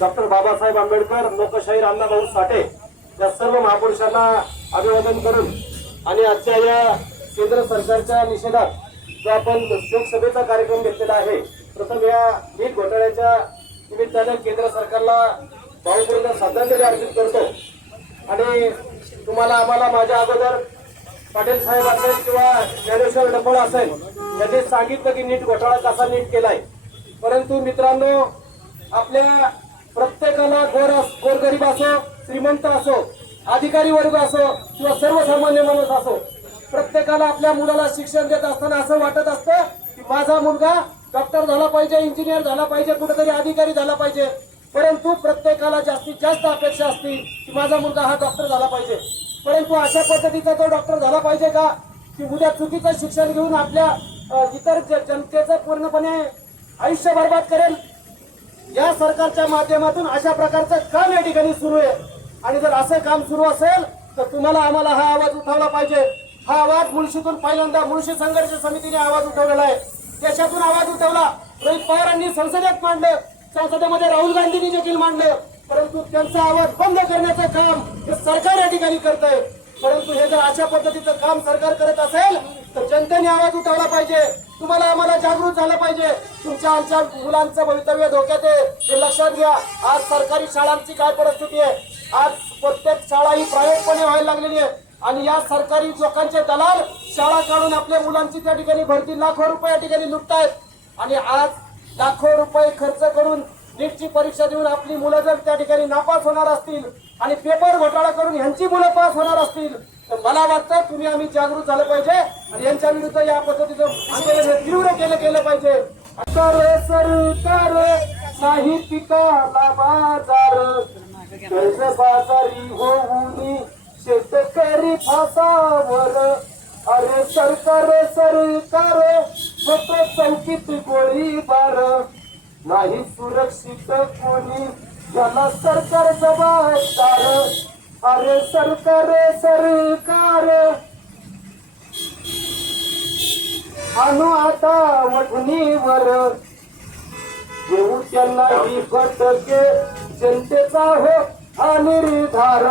Doctor Babasaheb Ambedkar लोकशाहीर अण्णाभाऊ साठे या सर्व महापुरुषांना अभिवादन करून आणि आजच्या या केंद्र सरकारच्या निषेधात जो आपण शोकसभेचा कार्यक्रम घेतलेला आहे प्रथम या नीट घोटाळ्याच्या निमित्ताने केंद्र सरकारला भावपूर्ण श्रद्धांजली अर्पित करतो. आणि तुम्हाला आम्हाला माझ्या अगोदर पाटील साहेब असेल किंवा ज्ञानेश्वर डफळ असेल यांनी सांगितलं की नीट घोटाळा कसा नीट केलाय. परंतु मित्रांनो आपल्या प्रत्येकाला गोर गोरगरीब असो श्रीमंत असो अधिकारी वर्ग असो किंवा सर्वसामान्य माणूस असो प्रत्येकाला आपल्या मुलाला शिक्षण देत असताना असं वाटत असतं की माझा मुलगा डॉक्टर झाला पाहिजे इंजिनियर झाला पाहिजे कुठेतरी अधिकारी झाला पाहिजे. परंतु प्रत्येकाला जास्तीत जास्त अपेक्षा असते की माझा मुलगा हा डॉक्टर झाला पाहिजे. परंतु अशा पद्धतीचा तो डॉक्टर झाला पाहिजे का? की उद्या चुकीचं शिक्षण घेऊन आपल्या इतर जनतेचं पूर्णपणे आयुष्य बर्बाद करेल? या सरकारच्या माध्यमातून अशा प्रकारचं काम या ठिकाणी सुरू आहे. आणि जर असं काम सुरू असेल तर तुम्हाला आम्हाला हा आवाज उठवला पाहिजे. हा आवाज मुळशीतून पहिल्यांदा मुळशी संघर्ष समितीने आवाज उठवलेला आहे. देशातून आवाज उठवला. रोहित पवारांनी संसदेत मांडलं. संसदेमध्ये राहुल गांधींनी देखील मांडलं. परंतु त्यांचा आवाज बंद करण्याचं काम हे सरकार या ठिकाणी करत आहे परंतु हे जर अशा पद्धतीचं काम सरकार करत असेल जनतेने आवाज उठवला पाहिजे. तुम्हाला आम्हाला जागृत झालं पाहिजे. तुमच्या आमच्या मुलांचं भवितव्य धोक्यात आहे हे लक्षात घ्या. आज सरकारी शाळांची काय परिस्थिती आहे? आज प्रत्येक शाळा ही प्रायव्हेटपणे व्हायला लागलेली आहे. आणि या सरकारी लोकांचे दलाल शाळा काढून आपल्या मुलांची त्या ठिकाणी भरती लाखो रुपये या ठिकाणी लुटतायत. आणि आज लाखो रुपये खर्च करून नीटची परीक्षा देऊन आपली मुलं जर त्या ठिकाणी नापास होणार असतील आणि पेपर घोटाळा करून ह्यांची मुलं पास होणार असतील तर मला वाटतं तुम्ही आम्ही जागृत झालं पाहिजे आणि यांच्या विरुद्ध या पद्धतीचं आंदोलन तीव्र केलं गेलं पाहिजे. सरकार नाही साहित्यिकाला बाजार. कर्ज बाजारी होऊन शेतकरी फासावर. अरे सरकार सरकार होतो चौकीत गोळीबार नाही सुरक्षित कोणी. त्याला सरकार जबाबदार. अरे सरकार सरकार. आणू आता वठणीवर. देऊ त्यांना ही फटके जनतेचा हो आणि निर्धार.